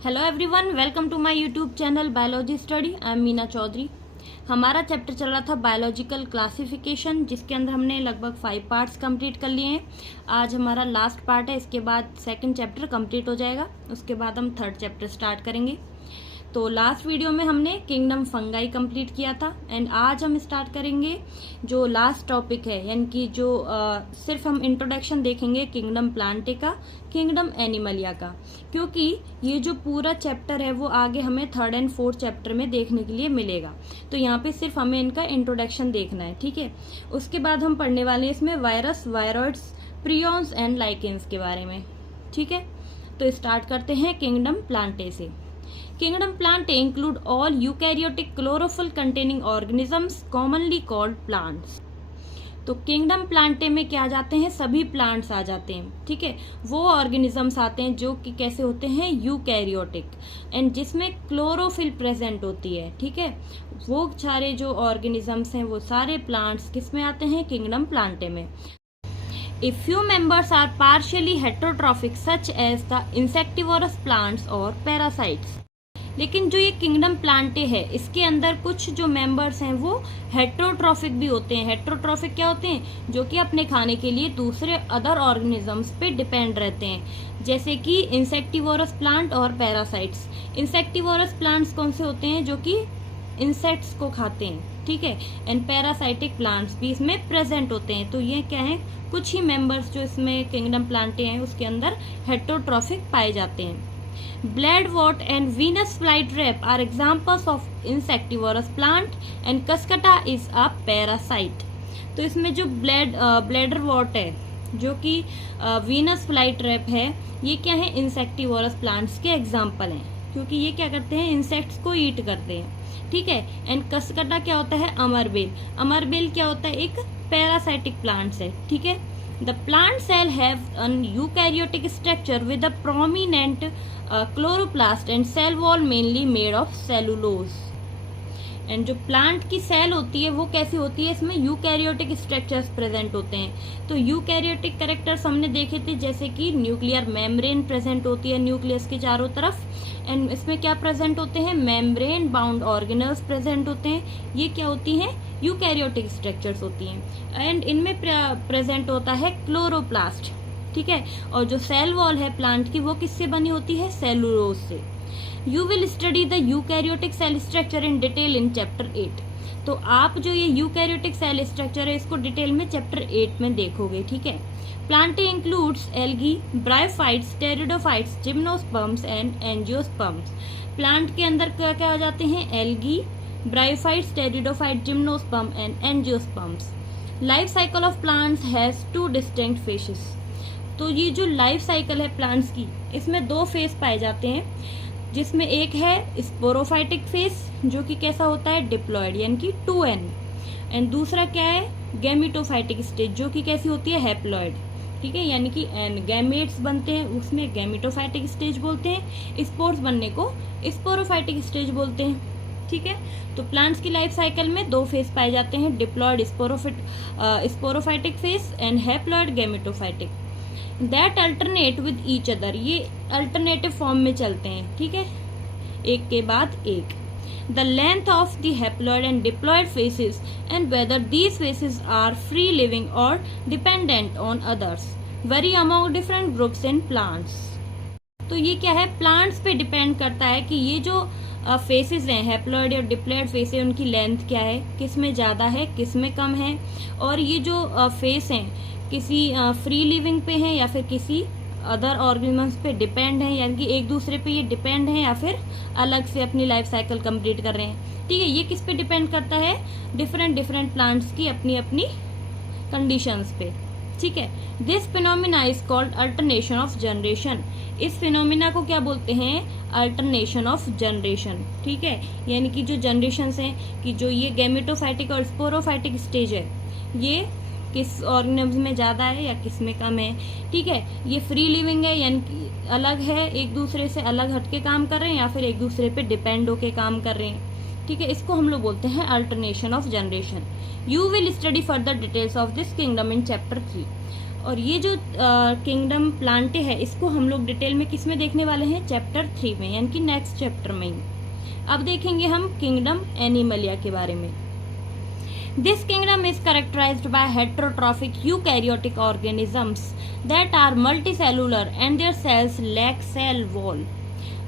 Hello everyone, welcome to my YouTube channel biology study. I am Meena Chaudhary. हमारा chapter चल रहा था बायोलॉजिकल क्लासिफिकेशन, जिसके अंदर हमने लगभग 5 पार्ट्स कंप्लीट कर लिए हैं। आज हमारा लास्ट पार्ट है, इसके बाद सेकंड चैप्टर कंप्लीट हो जाएगा। उसके बाद हम थर्ड चैप्टर स्टार्ट करेंगे। तो लास्ट वीडियो में हमने किंगडम फंगाई कंप्लीट किया था एंड आज हम स्टार्ट करेंगे जो लास्ट टॉपिक है, यानी कि जो सिर्फ हम इंट्रोडक्शन देखेंगे किंगडम प्लांटे का, किंगडम एनिमलिया का, क्योंकि ये जो पूरा चैप्टर है वो आगे हमें थर्ड एंड फोर्थ चैप्टर में देखने के लिए मिलेगा। तो यहाँ पे सिर्फ हमें इनका इंट्रोडक्शन देखना है, ठीक है। उसके बाद हम पढ़ने वाले हैं इसमें virus, viroids, prions and lichens के बारे में, ठीक है। तो स्टार्ट करते हैं किंगडम प्लांटे से। Kingdom Plantae include all eukaryotic chlorophyll containing organisms commonly called plants। तो किंगडम प्लांटे में क्या आ जाते हैं, सभी प्लांट्स आ जाते हैं, ठीक है। वो ऑर्गेनिजम्स आते हैं जो कि कैसे होते हैं, यूकैरियोटिक, एंड जिसमें क्लोरोफिल प्रेजेंट होती है, ठीक है। वो सारे जो ऑर्गेनिजम्स हैं वो सारे प्लांट्स किस में आते हैं, किंगडम प्लांटे में। A few members are partially heterotrophic such as the insectivorous plants or parasites। लेकिन जो ये किंगडम प्लांटे है, इसके अंदर कुछ जो मेंबर्स हैं वो हेट्रोट्रॉफिक भी होते हैं। हेट्रोट्रॉफिक क्या होते हैं, जो कि अपने खाने के लिए दूसरे अदर ऑर्गेनिजम्स पे डिपेंड रहते हैं, जैसे कि इंसेक्टिवोरस प्लांट और पैरासाइट्स। इंसेक्टिवोरस प्लांट्स कौन से होते हैं, जो कि इंसेक्ट्स को खाते हैं, ठीक है। एंड पैरासाइटिक प्लांट्स भी इसमें प्रेजेंट होते हैं। तो ये क्या है, कुछ ही मेंबर्स जो इसमें किंगडम प्लांटे हैं उसके अंदर हेट्रोट्रॉफिक पाए जाते हैं। Bladwort and Venus flytrap are examples of insectivorous plant and Cuscuta is a parasite। तो इसमें जो ब्लैडरवॉट है, जो कि वीनस फ्लाईट्रैप है, ये क्या है, इंसेक्टिवोरस प्लांट्स के एग्जाम्पल हैं, क्योंकि ये क्या करते हैं, इंसेक्ट्स को ईट करते हैं, ठीक है। एंड कसकटा क्या होता है, अमरबेल। अमरबेल क्या होता है, एक पैरासाइटिक प्लांट्स है, ठीक है। The plant cell have an eukaryotic structure with a prominent chloroplast and cell wall mainly made of cellulose। And जो प्लांट की सेल होती है वो कैसी होती है, इसमें यूकैरियोटिक स्ट्रक्चर्स प्रेजेंट होते हैं। तो यूकैरियोटिक कैरेक्टर्स हमने देखे थे, जैसे कि न्यूक्लियर मेम्ब्रेन प्रेजेंट होती है न्यूक्लियस के चारों तरफ, एंड इसमें क्या प्रेजेंट होते हैं, मेम्ब्रेन बाउंड ऑर्गेनल्स प्रेजेंट होते हैं। ये क्या होती हैं, यूकैरियोटिक स्ट्रक्चर्स होती हैं। एंड इनमें प्रेजेंट होता है क्लोरोप्लास्ट, ठीक है। और जो सेल वॉल है प्लांट की वो किससे बनी होती है, सेलुलोज से। You will study the eukaryotic cell structure in detail in chapter 8। तो आप जो ये यूकैरियोटिक सेल स्ट्रक्चर है इसको डिटेल में चैप्टर 8 में देखोगे, ठीक है। Plantae includes algae, bryophytes, pteridophytes, gymnosperms and angiosperms. Plant के अंदर क्या क्या आ जाते हैं, algae, bryophytes, pteridophyte, gymnosperm and angiosperms. Life cycle of plants has 2 distinct phases. तो ये जो लाइफ साइकिल है प्लांट्स की, इसमें 2 फेज पाए जाते हैं, जिसमें एक है स्पोरोफाइटिक फेज, जो कि कैसा होता है, डिप्लॉयड, यानी कि 2n। एंड दूसरा क्या है, गैमिटोफाइटिक स्टेज, जो कि कैसी होती है, हैप्लॉयड, ठीक है, यानी कि गैमेट्स बनते हैं उसमें गैमिटोफाइटिक स्टेज बोलते हैं, स्पोर्स बनने को स्पोरोफाइटिक स्टेज बोलते हैं, ठीक है। तो प्लांट्स की लाइफ साइकिल में 2 फेज पाए जाते हैं, diploid sporophytic phase and haploid gametophytic, that alternate with each other. ये अल्टरनेटिव फॉर्म में चलते हैं, ठीक है, एक के बाद एक। The length of the haploid and diploid phases and whether these phases are free living और dependent on others vary among different groups in plants. तो ये क्या है, प्लांट्स पे डिपेंड करता है कि ये जो फेसेस हैं, हैप्लॉयड और डिप्लॉयड फेस है, उनकी लेंथ क्या है, किस में ज़्यादा है, किस में कम है, और ये जो फेस हैं किसी फ्री लिविंग पे हैं या फिर किसी अदर ऑर्गेनिजम्स पे डिपेंड हैं, यानी कि एक दूसरे पे ये डिपेंड हैं या फिर अलग से अपनी लाइफ साइकिल कंप्लीट कर रहे हैं, ठीक है। ये किस पे डिपेंड करता है, डिफरेंट प्लांट्स की अपनी अपनी कंडीशंस पे, ठीक है। This phenomena is called alternation of generation. इस फिनोमिना को क्या बोलते हैं, अल्टरनेशन ऑफ जनरेशन, ठीक है। यानी कि जो जनरेशंस हैं, कि जो ये गैमेटोफाइटिक और स्पोरोफाइटिक स्टेज है, ये किस ऑर्गेनिज्म में ज़्यादा है या किस में कम है, ठीक है। ये फ्री लिविंग है, यानी कि अलग है, एक दूसरे से अलग हटके काम कर रहे हैं, या फिर एक दूसरे पे डिपेंड होके काम कर रहे हैं, ठीक है। इसको हम लोग बोलते हैं alternation of generation. You will study further details of this kingdom in chapter 3। और ये जो किंगडम प्लांटे है इसको हम लोग डिटेल में किस में देखने वाले हैं, चैप्टर 3 में, यानी कि नेक्स्ट चैप्टर में ही। अब देखेंगे हम किंगडम एनिमलिया के बारे में। This kingdom is characterised by heterotrophic eukaryotic organisms that are multicellular and their cells lack cell wall.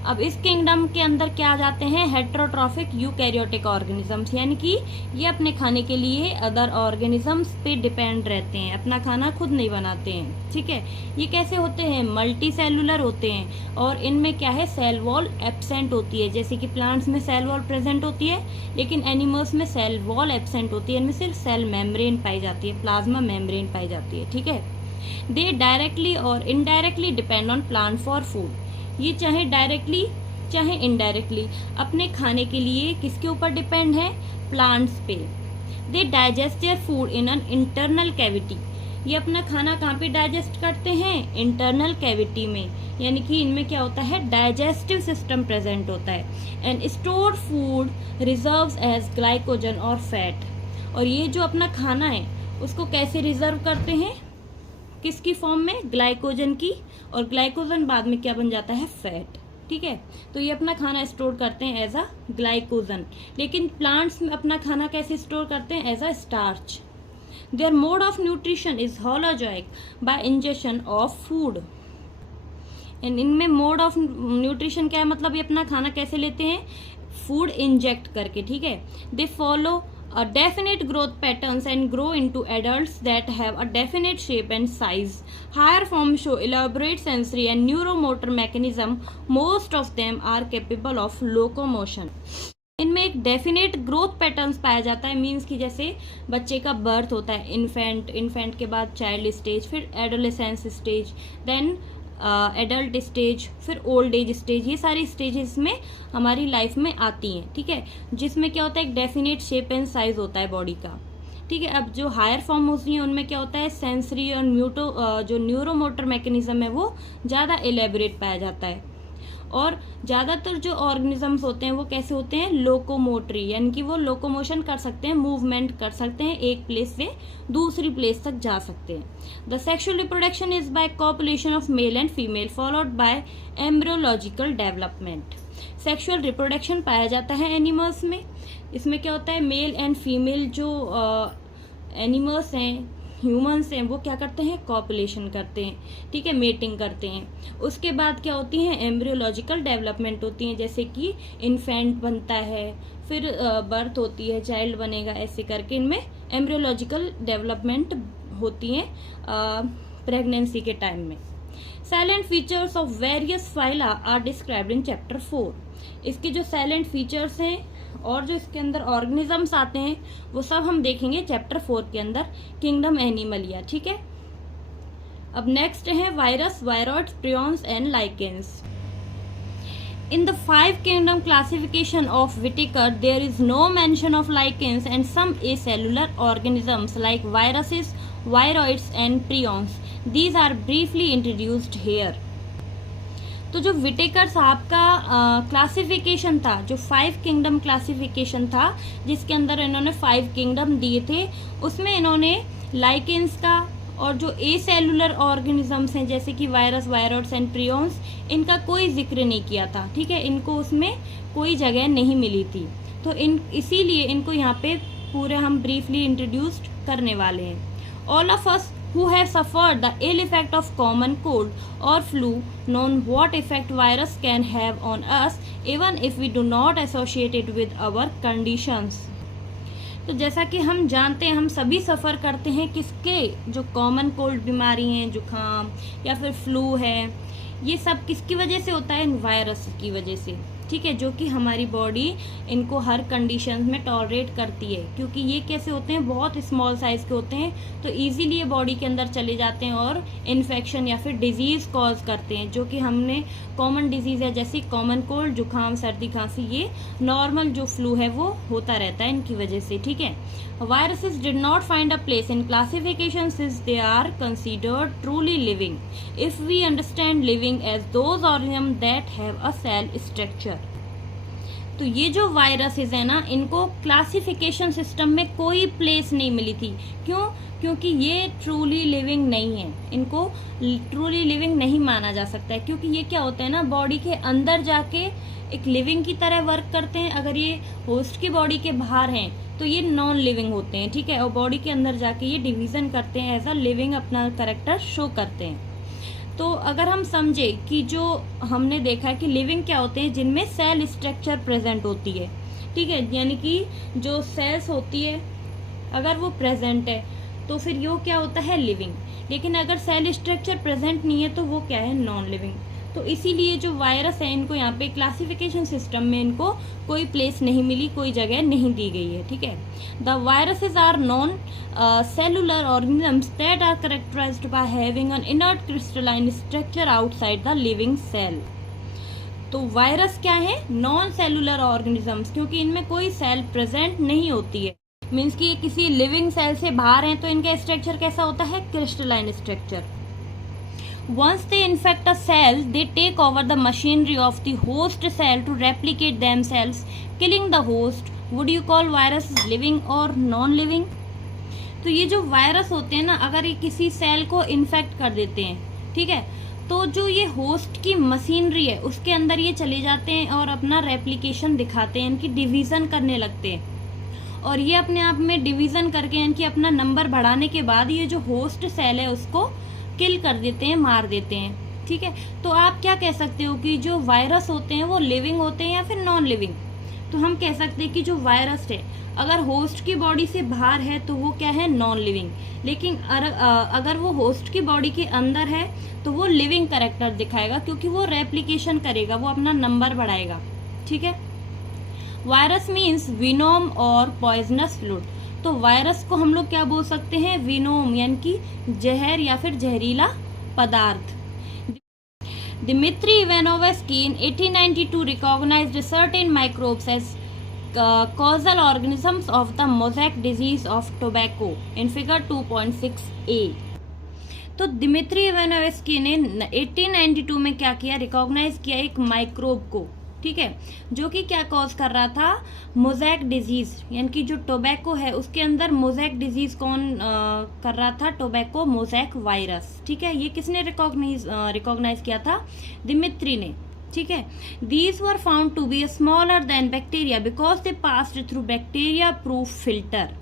अब इस किंगडम के अंदर क्या आ जाते हैं, हेटेरोट्रॉफिक यूकैरियोटिक ऑर्गेनिजम्स, यानी कि ये अपने खाने के लिए अदर ऑर्गेनिजम्स पे डिपेंड रहते हैं, अपना खाना खुद नहीं बनाते हैं। ठीक है, ये कैसे होते हैं, मल्टी सेलुलर होते हैं और इनमें क्या है, सेल वॉल एब्सेंट होती है। जैसे कि प्लांट्स में सेल वॉल प्रेजेंट होती है, लेकिन एनिमल्स में सेल वॉल एब्सेंट होती है। इनमें सिर्फ सेल मेम्ब्रेन पाई जाती है, प्लाज्मा मेम्ब्रेन पाई जाती है। ठीक है, दे डायरेक्टली और indirectly depend on plant for food. ये चाहे डायरेक्टली चाहे इनडायरेक्टली अपने खाने के लिए किसके ऊपर डिपेंड है, प्लांट्स पे। They digest their food in an internal cavity. ये अपना खाना कहाँ पे डाइजेस्ट करते हैं, इंटरनल कैविटी में, यानी कि इनमें क्या होता है, डाइजेस्टिव सिस्टम प्रेजेंट होता है। And stored food reserves as glycogen और फैट। और ये जो अपना खाना है उसको कैसे रिजर्व करते हैं, किसकी फॉर्म में, ग्लाइकोजन की, और ग्लाइकोजन बाद में क्या बन जाता है, फैट। ठीक है, तो ये अपना खाना स्टोर करते हैं एज अ ग्लाइकोजन। लेकिन प्लांट्स में अपना खाना कैसे स्टोर करते हैं, as a starch. Their mode of nutrition is holozoic by injection of food. And इनमें मोड ऑफ न्यूट्रिशन क्या है, मतलब ये अपना खाना कैसे लेते हैं, फूड इंजेक्ट करके। ठीक है, they follow a definite growth patterns and grow into adults that have a definite shape and size. Higher forms show elaborate sensory and neuromotor mechanism. Most of them are capable of locomotion. इनमें एक definite growth patterns पाया जाता है, means कि जैसे बच्चे का birth होता है, इन्फेंट के बाद चाइल्ड स्टेज, फिर adolescence stage, then adult stage, फिर ओल्ड एज स्टेज। ये सारी स्टेजेस में हमारी लाइफ में आती हैं। ठीक है, जिसमें क्या होता है, एक डेफिनेट शेप एंड साइज होता है बॉडी का। ठीक है, अब जो हायर फॉर्म होती हैं उनमें क्या होता है, सेंसरी और जो न्यूरोमोटर मैकेनिज्म है वो ज़्यादा एलेबोरेट पाया जाता है। और ज़्यादातर जो ऑर्गेनिजम्स होते हैं वो कैसे होते हैं, लोकोमोटरी, यानी कि वो लोकोमोशन कर सकते हैं, मूवमेंट कर सकते हैं, एक प्लेस से दूसरी प्लेस तक जा सकते हैं। The sexual reproduction is by copulation of male and female followed by embryological development. Sexual reproduction पाया जाता है एनिमल्स में। इसमें क्या होता है, मेल एंड फीमेल जो एनिमल्स हैं, ह्यूमंस हैं, वो क्या करते हैं, कॉपुलेशन करते हैं। ठीक है, मेटिंग करते हैं। उसके बाद क्या होती हैं, एम्ब्रियोलॉजिकल डेवलपमेंट होती हैं, जैसे कि इन्फेंट बनता है, फिर बर्थ होती है, चाइल्ड बनेगा, ऐसे करके इनमें एम्ब्रियोलॉजिकल डेवलपमेंट होती हैं प्रेगनेंसी के टाइम में। Salient features of various phyla are described in chapter 4। इसके जो साइलेंट फीचर्स हैं और जो इसके अंदर ऑर्गेनिजम्स आते हैं वो सब हम देखेंगे चैप्टर 4 के अंदर, किंगडम एनिमलिया। ठीक है, अब नेक्स्ट है virus, viroids, prions and lichens. In the 5 kingdom classification of Whitaker, there is no mention of lichens and some acellular organisms like viruses, viroids and prions. These are briefly introduced here. तो जो Whittaker साहब का classification था, जो 5 kingdom classification था जिसके अंदर इन्होंने 5 किंगडम दिए थे, उसमें इन्होंने लाइकेंस का और जो ए सेलुलर ऑर्गेनिजम्स हैं जैसे कि वायरस, वायरोड्स एंड प्रियॉन्स, इनका कोई जिक्र नहीं किया था। ठीक है, इनको उसमें कोई जगह नहीं मिली थी, तो इसीलिए इनको यहाँ पे पूरे हम ब्रीफली इंट्रोड्यूस्ड करने वाले हैं। All of us who have suffered the ill effect of common cold or flu known what effect virus can have on us even if we do not associate it with our conditions. तो जैसा कि हम जानते हैं, हम सभी सफ़र करते हैं किसके, जो कॉमन कोल्ड बीमारी हैं, जुकाम या फिर फ्लू है, ये सब किसकी वजह से होता है, वायरस की वजह से। ठीक है, जो कि हमारी बॉडी इनको हर कंडीशन में टॉलरेट करती है, क्योंकि ये कैसे होते हैं, बहुत स्मॉल साइज़ के होते हैं, तो इजीली ये बॉडी के अंदर चले जाते हैं और इन्फेक्शन या फिर डिजीज़ कॉज करते हैं, जो कि हमने कॉमन डिजीज़ है जैसे कॉमन कोल्ड, जुकाम, सर्दी, खांसी, ये नॉर्मल जो फ्लू है वो होता रहता है इनकी वजह से। ठीक है, viruses did not find a place in classification since they are considered truly living if we understand living as those organisms that have a cell structure. तो ये जो वायरसेस है ना, इनको क्लासिफिकेशन सिस्टम में कोई प्लेस नहीं मिली थी। क्यों? क्योंकि ये ट्रूली लिविंग नहीं है, इनको ट्रूली लिविंग नहीं माना जा सकता है। क्योंकि ये क्या होता है ना, बॉडी के अंदर जाके एक लिविंग की तरह वर्क करते हैं। अगर ये होस्ट की बॉडी के बाहर हैं तो ये नॉन लिविंग होते हैं, ठीक है। और बॉडी के अंदर जाके ये डिवीजन करते हैं, एज अ लिविंग अपना कैरेक्टर शो करते हैं। तो अगर हम समझे कि जो हमने देखा है कि लिविंग क्या होते हैं, जिनमें सेल स्ट्रक्चर प्रेजेंट होती है, ठीक है, यानी कि जो सेल्स होती है अगर वो प्रेजेंट है तो फिर ये क्या होता है, लिविंग। लेकिन अगर सेल स्ट्रक्चर प्रेजेंट नहीं है तो वो क्या है, नॉन लिविंग। तो इसीलिए जो वायरस है, इनको यहाँ पे क्लासिफिकेशन सिस्टम में इनको कोई प्लेस नहीं मिली, कोई जगह नहीं दी गई है, ठीक है। The viruses are non cellular organisms that are characterised by having an inert crystalline structure outside the living cell. तो वायरस क्या है, नॉन सेलुलर ऑर्गेनिजम्स, क्योंकि इनमें कोई सेल प्रेजेंट नहीं होती है। मीन्स कि ये किसी लिविंग सेल से बाहर हैं, तो इनका स्ट्रक्चर कैसा होता है, crystalline structure. Once they infect a cell, they take over the machinery of the host cell to replicate themselves, killing the host. Would you call virus living or non-living? तो ये जो वायरस होते हैं ना, अगर ये किसी सेल को इन्फेक्ट कर देते हैं, ठीक है, तो जो ये होस्ट की मशीनरी है उसके अंदर ये चले जाते हैं और अपना रेप्लिकेशन दिखाते हैं, इनकी डिवीज़न करने लगते हैं। और ये अपने आप में डिवीज़न करके इनकी अपना नंबर बढ़ाने के बाद ये जो होस्ट सेल है उसको किल कर देते हैं, मार देते हैं, ठीक है। तो आप क्या कह सकते हो कि जो वायरस होते हैं वो लिविंग होते हैं या फिर नॉन लिविंग? तो हम कह सकते हैं कि जो वायरस है अगर होस्ट की बॉडी से बाहर है तो वो क्या है, नॉन लिविंग। लेकिन अगर वो होस्ट की बॉडी के अंदर है तो वो लिविंग कैरेक्टर दिखाएगा, क्योंकि वो रेप्लिकेशन करेगा, वो अपना नंबर बढ़ाएगा, ठीक है। वायरस मीन्स विनोम और पॉइजनस फ्लूइड। तो वायरस को हम लोग क्या बोल सकते हैं, विनोम, यानी कि जहर या फिर जहरीला पदार्थ। Dmitry Ivanovsky in 1892 recognized certain microbes as causal organisms of the mosaic disease of tobacco in figure 2.6a। तो दिमित्री इवानोव्स्की ने 1892 में क्या किया, रिकॉग्नाइज किया एक माइक्रोब को, ठीक है, जो कि क्या कॉज कर रहा था, मोज़ैक डिजीज, यानी कि जो टोबैको है उसके अंदर मोज़ैक डिजीज कौन कर रहा था, टोबैको मोज़ैक वायरस, ठीक है। ये किसने रिकॉग्नाइज किया था, दिमित्री ने, ठीक है। These were found to be smaller than bacteria because they passed through bacteria proof filter.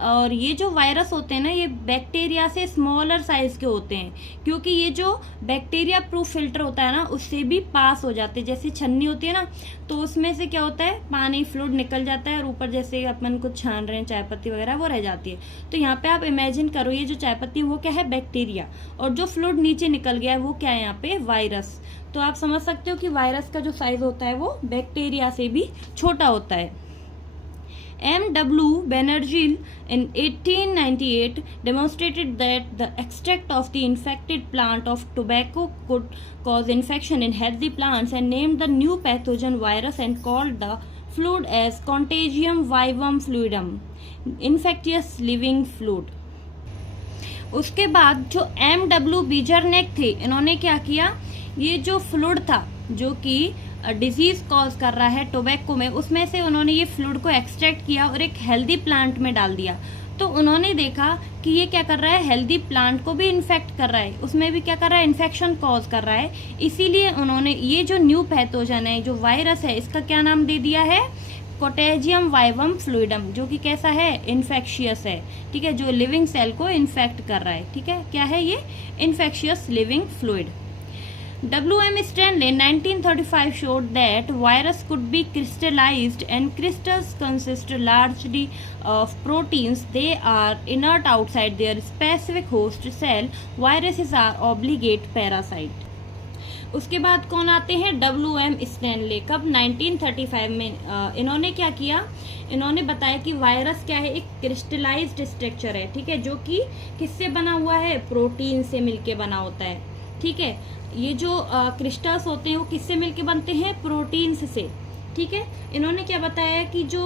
और ये जो वायरस होते हैं ना, ये बैक्टीरिया से स्मॉलर साइज के होते हैं, क्योंकि ये जो बैक्टीरिया प्रूफ फिल्टर होता है ना उससे भी पास हो जाते हैं। जैसे छन्नी होती है ना, तो उसमें से क्या होता है, पानी फ्लूइड निकल जाता है और ऊपर जैसे अपन कुछ छान रहे हैं चाय पत्ती वगैरह, वो रह जाती है। तो यहाँ पे आप इमेजिन करो, ये जो चाय पत्ती वो क्या है, बैक्टीरिया, और जो फ्लूइड नीचे निकल गया है वो क्या है यहाँ पे, वायरस। तो आप समझ सकते हो कि वायरस का जो साइज होता है वो बैक्टीरिया से भी छोटा होता है। M.W. Banerjee in 1898 demonstrated that the extract of the infected plant of tobacco could cause infection in healthy plants and named the new pathogen virus and called the fluid as Contagium vivum fluidum, infectious living fluid। उसके बाद जो M.W. बीजरनेक थे, इन्होंने क्या किया, ये जो fluid था जो कि डिजीज कॉज कर रहा है टोबैको में, उसमें से उन्होंने ये फ्लूइड को एक्सट्रैक्ट किया और एक हेल्दी प्लांट में डाल दिया। तो उन्होंने देखा कि ये क्या कर रहा है, हेल्दी प्लांट को भी इन्फेक्ट कर रहा है, उसमें भी क्या कर रहा है, इन्फेक्शन कॉज कर रहा है। इसीलिए उन्होंने ये जो न्यू पैथोजन है, जो वायरस है, इसका क्या नाम दे दिया है, कोटेजियम वाइवम फ्लूइडम, जो कि कैसा है, इन्फेक्शियस है, ठीक है, जो लिविंग सेल को इन्फेक्ट कर रहा है, ठीक है। क्या है ये, infectious living fluid. W.M. Stanley in 1935 showed that virus could be crystallized, and crystals consist largely of proteins. They are inert outside their specific host cell. Viruses are obligate parasite. उसके बाद कौन आते हैं, W.M. स्टैनले। कब, 1935 में। इन्होंने क्या किया, इन्होंने बताया कि वायरस क्या है, एक क्रिस्टलाइज्ड स्ट्रक्चर है, ठीक है, जो कि किससे बना हुआ है, प्रोटीन से मिलके बना होता है, ठीक है। ये जो क्रिस्टल्स होते हैं वो किससे मिलके बनते हैं, प्रोटीन्स से, ठीक है। इन्होंने क्या बताया कि जो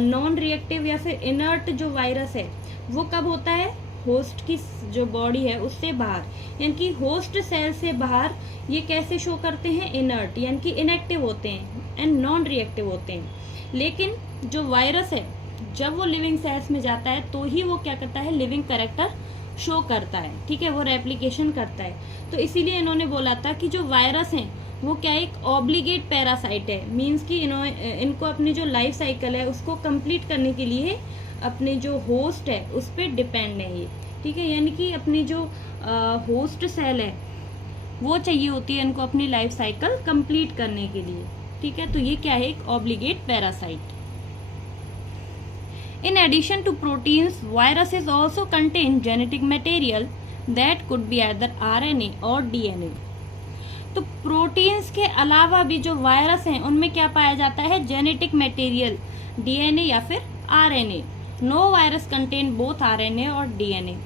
नॉन रिएक्टिव या फिर इनर्ट जो वायरस है वो कब होता है, होस्ट की जो बॉडी है उससे बाहर, यानी कि होस्ट सेल से बाहर ये कैसे शो करते हैं, इनर्ट, यानी कि इनएक्टिव होते हैं एंड नॉन रिएक्टिव होते हैं। लेकिन जो वायरस है जब वो लिविंग सेल्स में जाता है तो ही वो क्या करता है, लिविंग कैरेक्टर शो करता है, ठीक है, वो रेप्लिकेशन करता है। तो इसीलिए इन्होंने बोला था कि जो वायरस हैं वो क्या एक ऑब्लिगेट पैरासाइट है, मीन्स कि इनको अपनी जो लाइफ साइकिल है उसको कंप्लीट करने के लिए अपने जो होस्ट है उस पर डिपेंड है ये, ठीक है, यानी कि अपनी जो होस्ट सेल है वो चाहिए होती है इनको अपनी लाइफ साइकिल कंप्लीट करने के लिए, ठीक है। तो ये क्या है, एक obligate parasite. In addition to proteins, viruses also contain genetic material that could be either RNA or DNA. तो प्रोटीन्स के अलावा भी जो वायरस हैं उनमें क्या पाया जाता है, जेनेटिक मटेरियल, डीएनए या फिर RNA. No virus contain both RNA और डीएनए।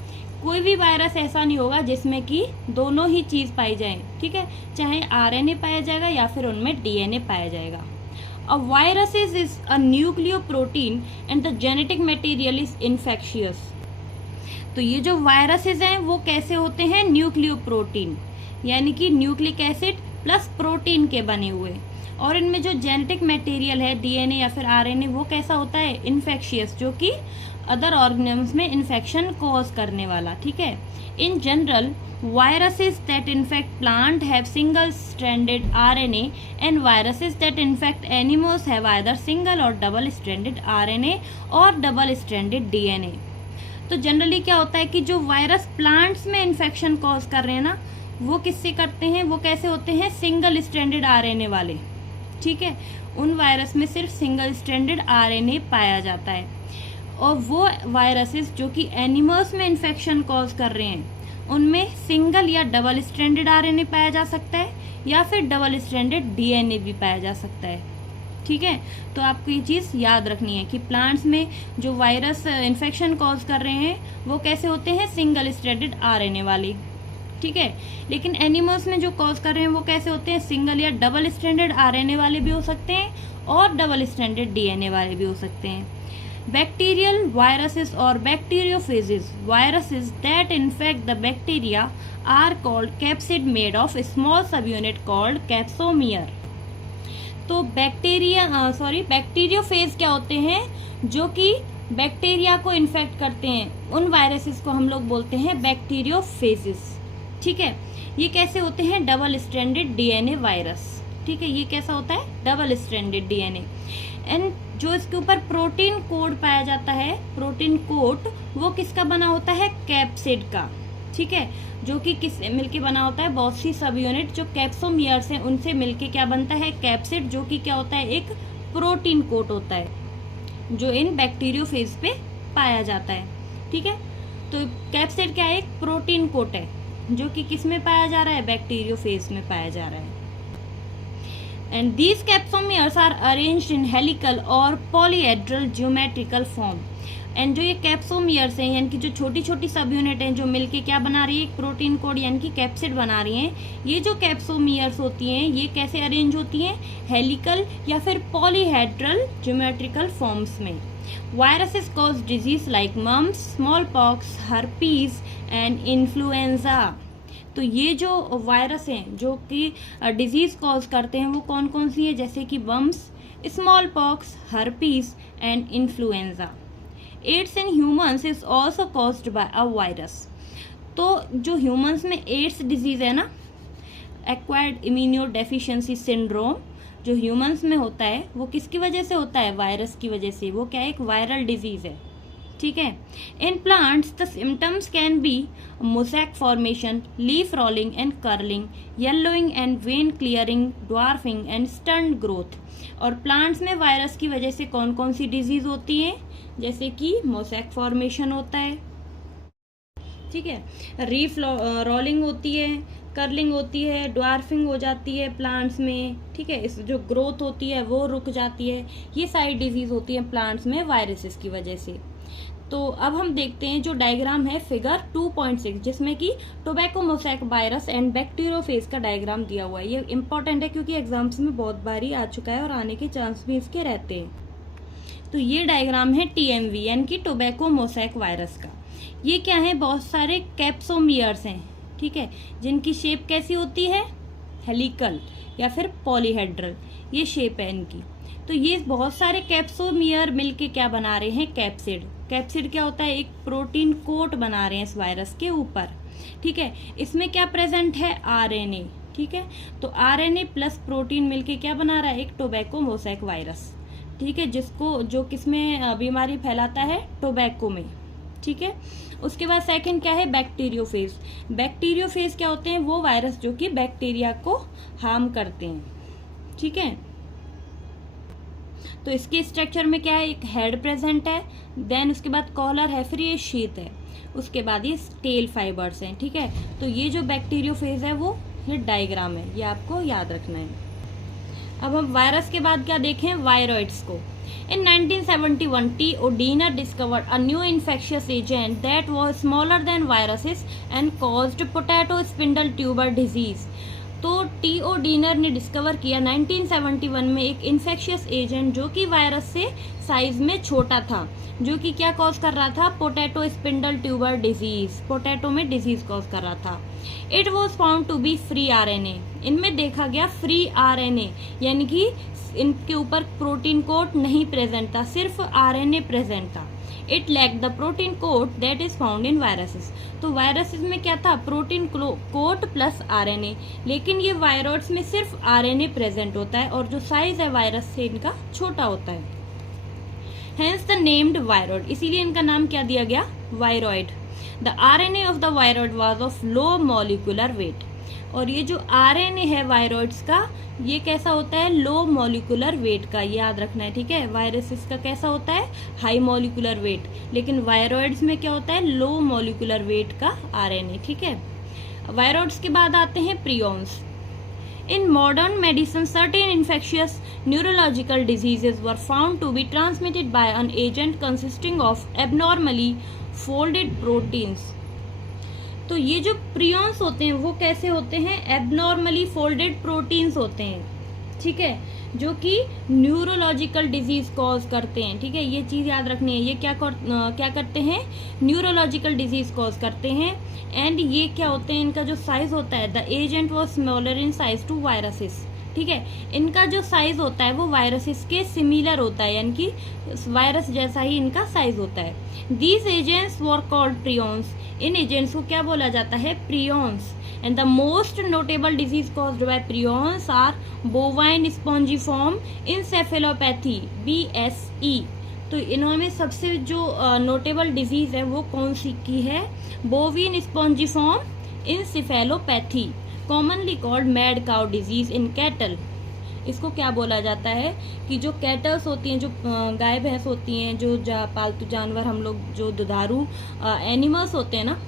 कोई भी वायरस ऐसा नहीं होगा जिसमें कि दोनों ही चीज पाई जाए, ठीक है, चाहे आरएनए पाया जाएगा या फिर उनमें डीएनए पाया जाएगा। A virus is a nucleoprotein and the genetic material is infectious. तो ये जो वायरसेस हैं वो कैसे होते हैं, न्यूक्लियोप्रोटीन, यानी कि न्यूक्लिक एसिड प्लस प्रोटीन के बने हुए, और इनमें जो जेनेटिक मटेरियल है डीएनए या फिर आरएनए वो कैसा होता है, इन्फेक्शियस, जो कि अदर ऑर्गेनिम्स में इन्फेक्शन कॉज करने वाला, ठीक है। In general viruses that infect plant have single stranded RNA and viruses that infect animals have either single or double stranded RNA और double stranded DNA। तो जनरली क्या होता है कि जो वायरस प्लांट्स में इन्फेक्शन कॉज कर रहे हैं ना, वो किससे करते हैं, वो कैसे होते हैं, सिंगल स्ट्रैंडेड आरएनए वाले, ठीक है। उन वायरस में सिर्फ सिंगल स्ट्रैंडेड आरएनए पाया जाता है, और वो वायरसेस जो कि एनिमल्स में इन्फेक्शन कॉज कर रहे हैं उनमें सिंगल या डबल स्ट्रैंडेड आरएनए पाया जा सकता है या फिर डबल स्ट्रैंडेड डीएनए भी पाया जा सकता है, ठीक है। तो आपको ये चीज़ याद रखनी है कि प्लांट्स में जो वायरस इन्फेक्शन कॉज कर रहे हैं वो कैसे होते हैं, सिंगल स्ट्रैंडेड आरएनए वाले, ठीक है। लेकिन एनिमल्स में जो कॉज कर रहे हैं वो कैसे होते हैं, सिंगल या डबल स्ट्रैंडेड आरएनए वाले भी हो सकते हैं और डबल स्ट्रैंडेड डीएनए वाले भी हो सकते हैं। Bacterial viruses or bacteriophages, viruses that infect the bacteria are called capsid made of a small subunit called capsomere. तो बैक्टीरियोफेज क्या होते हैं, जो कि बैक्टीरिया को इन्फेक्ट करते हैं, उन वायरसेस को हम लोग बोलते हैं बैक्टीरियोफेजेस, ठीक है। ये कैसे होते हैं, डबल स्ट्रैंडेड डीएनए वायरस, ठीक है। ये कैसा होता है, डबल स्ट्रैंडेड डीएनए, एंड जो इसके ऊपर प्रोटीन कोड पाया जाता है, प्रोटीन कोड वो किसका बना होता है, कैप्सिड का, ठीक है, जो कि किससे मिलके बना होता है, बहुत सी सब यूनिट जो कैप्सोमियर्स हैं उनसे मिलके क्या बनता है, कैप्सिड, जो कि क्या होता है, एक प्रोटीन कोड होता है जो इन बैक्टीरियोफेज पे पाया जाता है, ठीक है। तो कैप्सिड क्या है, एक प्रोटीन कोड है जो कि किस में पाया जा रहा है, बैक्टीरियोफेज में पाया जा रहा है। And these capsomeres are arranged in helical or polyhedral geometrical form. And जो ये कैप्सोमियर्स हैं, यानी कि जो छोटी छोटी सब यूनिट हैं जो मिलके क्या बना रही है, एक प्रोटीन कोड यानी कि कैप्सिड बना रही हैं, ये जो कैप्सोमियर्स होती हैं ये कैसे अरेंज होती हैं, हेलिकल या फिर पॉलीहेड्रल ज्योमेट्रिकल फॉर्म्स में। Viruses cause disease like mumps, smallpox, herpes and influenza. तो ये जो वायरस हैं जो कि डिजीज कॉज करते हैं वो कौन कौन सी है, जैसे कि बम्स, smallpox, herpes and influenza. AIDS in humans is also caused by a virus. तो जो ह्यूमंस में एड्स डिजीज है ना, एक्वायर्ड इम्यूनो डेफिशिएंसी सिंड्रोम, जो ह्यूमंस में होता है वो किसकी वजह से होता है, वायरस की वजह से। वो क्या है, एक वायरल डिजीज है, ठीक है। In plants the symptoms can be mosaic formation, leaf rolling and curling, yellowing and when clearing, dwarfing and stunned growth. और प्लांट्स में वायरस की वजह से कौन कौन सी डिजीज होती है, जैसे कि मोज़ेक फॉर्मेशन होता है, ठीक है, लीफ रोलिंग होती है, कर्लिंग होती है, ड्वार्फिंग हो जाती है प्लांट्स में, ठीक है, इस जो ग्रोथ होती है वो रुक जाती है। ये सारी डिजीज होती है प्लांट्स में वायरसेस की वजह से। तो अब हम देखते हैं जो डायग्राम है फिगर 2.6, जिसमें कि tobacco mosaic virus and bacteriophage का डायग्राम दिया हुआ है। ये इंपॉर्टेंट है क्योंकि एग्जाम्स में बहुत बारी आ चुका है और आने के चांस भी इसके रहते हैं। तो ये डायग्राम है TMV यानी कि टोबैको मोज़ेक वायरस का। ये क्या है, बहुत सारे कैप्सोमियर्स हैं, ठीक है, जिनकी शेप कैसी होती है, हेलिकल या फिर पॉलीहेड्रल, ये शेप है इनकी। तो ये बहुत सारे कैप्सोमियर मिलके क्या बना रहे हैं, कैप्सिड। कैप्सिड क्या होता है, एक प्रोटीन कोट बना रहे हैं इस वायरस के ऊपर, ठीक है। इसमें क्या प्रेजेंट है, आरएनए, ठीक है। तो आरएनए प्लस प्रोटीन मिलके क्या बना रहा है, एक टोबैको मोसैक वायरस, ठीक है, जिसको जो किसमें बीमारी फैलाता है, टोबैको में, ठीक है। उसके बाद सेकंड क्या है, बैक्टीरियोफेज। बैक्टीरियोफेज क्या होते हैं, वो वायरस जो कि बैक्टीरिया को हार्म करते हैं, ठीक है। तो इसके स्ट्रक्चर में क्या है, एक हेड प्रेजेंट है, देन उसके बाद कॉलर है, फिर ये शीत है, उसके बाद ये टेल फाइबर्स हैं, ठीक है। तो ये जो बैक्टीरियोफेज है वो ये डायग्राम है, ये आपको याद रखना है। अब हम वायरस के बाद क्या देखें, वायरॉइड्स को। In 1971, T. O'Donnell discovered a new infectious agent that was smaller than viruses and caused potato spindle tuber disease. तो टी ओडीनर ने डिस्कवर किया 1971 में एक इन्फेक्शियस एजेंट जो कि वायरस से साइज में छोटा था, जो कि क्या कॉज कर रहा था, potato spindle tuber disease, potato में डिजीज कॉज कर रहा था। It was found to be free RNA, इनमें देखा गया फ्री आरएनए, यानी कि इनके ऊपर प्रोटीन कोट नहीं प्रेजेंट था, सिर्फ आरएनए प्रेजेंट था। It lack the protein coat that is found in viruses. तो वायरसेस में क्या था, प्रोटीन कोट प्लस आरएनए, लेकिन ये वायरॉइड्स में सिर्फ आरएनए प्रेजेंट होता है और जो साइज है वायरस से इनका छोटा होता है। हेंस द नेम्ड वायरॉइड, इसीलिए इनका नाम क्या दिया गया, viroid. The RNA of the viroid was of low molecular weight. और ये जो आरएनए है वायरॉइड्स का, ये कैसा होता है, लो मॉलिक्यूलर वेट का, याद रखना है, ठीक है। वायरसेस का कैसा होता है, हाई मॉलिक्यूलर वेट, लेकिन वायरॉइड्स में क्या होता है, लो मॉलिक्यूलर वेट का आरएनए, ठीक है। वायरॉइड्स के बाद आते हैं prions. In modern medicine, certain infectious neurological diseases were found to be transmitted by an agent consisting of abnormally folded proteins. तो ये जो प्रियॉन्स होते हैं वो कैसे होते हैं, एबनॉर्मली फोल्डेड प्रोटीन्स होते हैं, ठीक है, जो कि न्यूरोलॉजिकल डिजीज कॉज करते हैं, ठीक है। ये चीज याद रखनी है, ये क्या करते हैं, न्यूरोलॉजिकल डिजीज कॉज करते हैं। एंड ये क्या होते हैं, इनका जो साइज होता है, the agent was smaller in size to viruses, ठीक है। इनका जो साइज होता है वो वायरसेस के सिमिलर होता है, यानी कि वायरस जैसा ही इनका साइज होता है। These agents were called prions, इन एजेंट्स को क्या बोला जाता है, prions. And the most notable disease caused by prions are bovine spongiform encephalopathy, BSE। तो इन्होंने सबसे जो नोटेबल डिजीज है वो कौन सी की है, बोविन spongiform encephalopathy, commonly called mad cow disease in cattle. इसको क्या बोला जाता है कि जो कैटल्स होती हैं, जो गाय भैंस होती हैं, जो पालतू जानवर हम लोग जो दुधारू एनिमल्स होते हैं ना,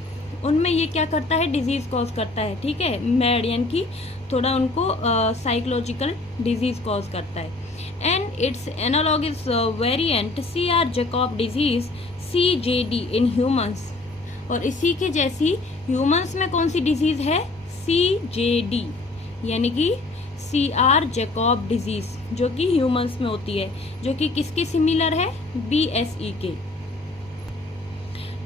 उनमें ये क्या करता है, डिजीज कॉज करता है, ठीक है, मैड यानी कि थोड़ा उनको साइकोलॉजिकल डिजीज कॉज करता है। And its analogue is variant CR Jakob disease CJD in humans. और इसी के जैसी ह्यूमंस में कौन सी डिजीज है, CJD, यानी कि CR जैकब डिजीज, जो कि ह्यूमंस में होती है, जो कि किसके सिमिलर है, BSE के।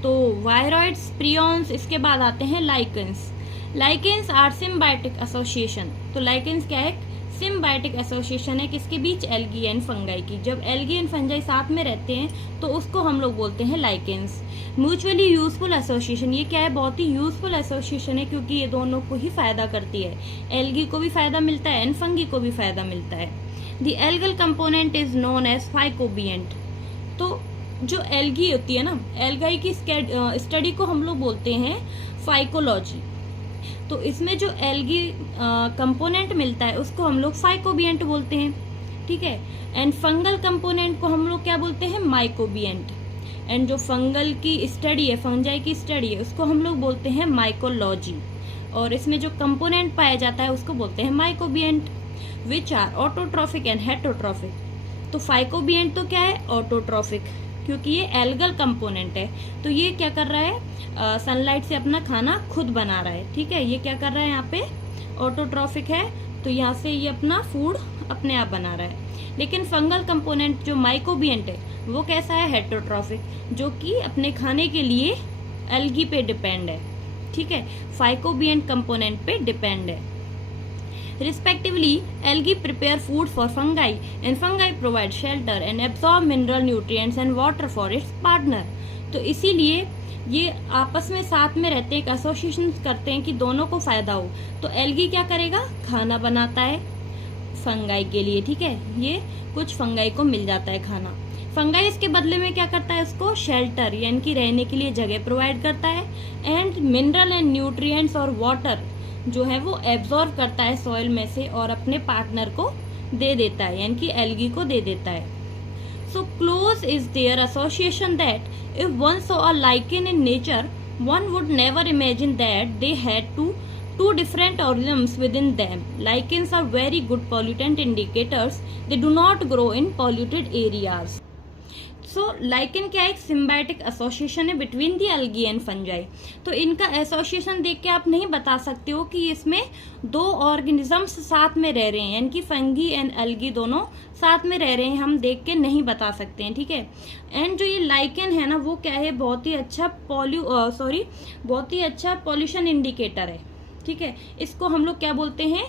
तो वायरॉइड्स, प्रियॉन्स, इसके बाद आते हैं lichens. Lichens are symbiotic association. तो लाइकेंस क्या है, सिम्बायोटिक एसोसिएशन है किसके बीच, एल्गी एंड फंगाई की। जब एल्गी एंड फंगाई साथ में रहते हैं तो उसको हम लोग बोलते हैं लाइकेंस। म्यूचुअली यूजफुल एसोसिएशन, ये क्या है, बहुत ही यूजफुल एसोसिएशन है क्योंकि ये दोनों को ही फायदा करती है, एल्गी को भी फायदा मिलता है एंड फंगी को भी फायदा मिलता है। The algal component is known as phycobiont. तो जो एल्गी होती है ना, एल्गाई की स्टडी को हम लोग बोलते हैं फाइकोलॉजी। तो इसमें जो एल्गी कंपोनेंट मिलता है उसको हम लोग फाइकोबिएंट बोलते हैं, ठीक है। एंड फंगल कंपोनेंट को हम लोग क्या बोलते हैं, माइकोबिएंट। एंड जो फंगल की स्टडी है, फंजाई की स्टडी है, उसको हम लोग बोलते हैं माइकोलॉजी। और इसमें जो कंपोनेंट पाया जाता है उसको बोलते हैं mycobiont, which are autotrophic and heterotrophic. तो फाइकोबिएंट तो क्या है, ऑटोट्रॉफिक, क्योंकि ये एल्गल कंपोनेंट है, तो ये क्या कर रहा है, सनलाइट से अपना खाना खुद बना रहा है, ठीक है। ये क्या कर रहा है, यहाँ पे ऑटोट्रॉफिक है, तो यहाँ से ये अपना फूड अपने आप बना रहा है। लेकिन फंगल कंपोनेंट जो माइकोबिएंट है वो कैसा है, हेटरोट्रॉफिक, जो कि अपने खाने के लिए एल्गी पे डिपेंड है, ठीक है, फाइकोबिएंट कंपोनेंट पे डिपेंड है। Respectively, algae prepare food for fungi and fungi provide shelter and absorb mineral nutrients and water for its partner. तो इसीलिए ये आपस में साथ में रहते हैं, एक एसोसिएशन करते हैं कि दोनों को फायदा हो। तो एल्गी क्या करेगा, खाना बनाता है फंगाई के लिए, ठीक है, ये कुछ फंगाई को मिल जाता है खाना। फंगाई इसके बदले में क्या करता है, उसको शेल्टर यानी कि रहने के लिए जगह प्रोवाइड करता है, एंड मिनरल एंड न्यूट्रिएंट्स और वाटर जो है वो एब्जॉर्ब करता है सॉइल में से और अपने पार्टनर को दे देता है, यानी कि एल्गी को दे देता है। So close is their association that if one saw a lichen in nature one would never imagine that they had two different organisms within them. Lichens are very good pollutant indicators. They do not grow in polluted areas. So lichen क्या एक symbiotic association है between the algae and fungi. तो इनका association देख के आप नहीं बता सकते हो कि इसमें दो ऑर्गेनिजम्स साथ में रह रहे हैं, यानी कि फंगी एंड एल्गी दोनों साथ में रह रहे हैं, हम देख के नहीं बता सकते हैं, ठीक है। एंड जो ये लाइकेन है ना वो क्या है, बहुत ही अच्छा पॉल्यूशन इंडिकेटर है, ठीक है। इसको हम लोग क्या बोलते हैं,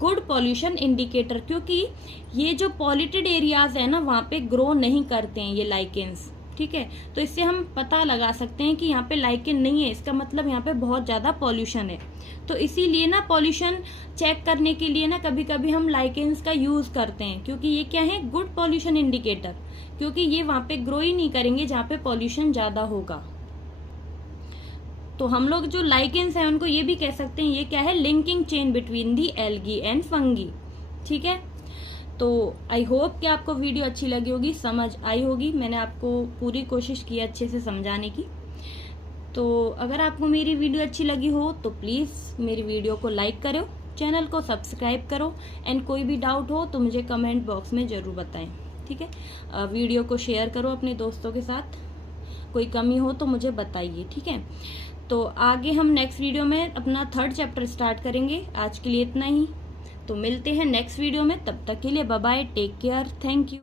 गुड पॉल्यूशन इंडिकेटर, क्योंकि ये जो पॉल्यूटेड एरियाज है ना वहाँ पे ग्रो नहीं करते हैं ये लाइकेन्स, ठीक है। तो इससे हम पता लगा सकते हैं कि यहाँ पे लाइकेन नहीं है, इसका मतलब यहाँ पे बहुत ज़्यादा पॉल्यूशन है। तो इसीलिए ना पॉल्यूशन चेक करने के लिए ना कभी कभी हम लाइकेन्स का यूज़ करते हैं, क्योंकि ये क्या है, गुड पॉल्यूशन इंडिकेटर, क्योंकि ये वहाँ पे ग्रो ही नहीं करेंगे जहाँ पे पॉल्यूशन ज़्यादा होगा। तो हम लोग जो लाइकेन्स हैं उनको ये भी कह सकते हैं, ये क्या है, linking chain between the algae and fungi, ठीक है। तो आई होप कि आपको वीडियो अच्छी लगी होगी, समझ आई होगी, मैंने आपको पूरी कोशिश की अच्छे से समझाने की। तो अगर आपको मेरी वीडियो अच्छी लगी हो तो प्लीज़ मेरी वीडियो को लाइक करो, चैनल को सब्सक्राइब करो, एंड कोई भी डाउट हो तो मुझे कमेंट बॉक्स में ज़रूर बताएं, ठीक है। वीडियो को शेयर करो अपने दोस्तों के साथ, कोई कमी हो तो मुझे बताइए, ठीक है। तो आगे हम नेक्स्ट वीडियो में अपना 3rd चैप्टर स्टार्ट करेंगे। आज के लिए इतना ही, तो मिलते हैं नेक्स्ट वीडियो में, तब तक के लिए bye bye, take care, thank you.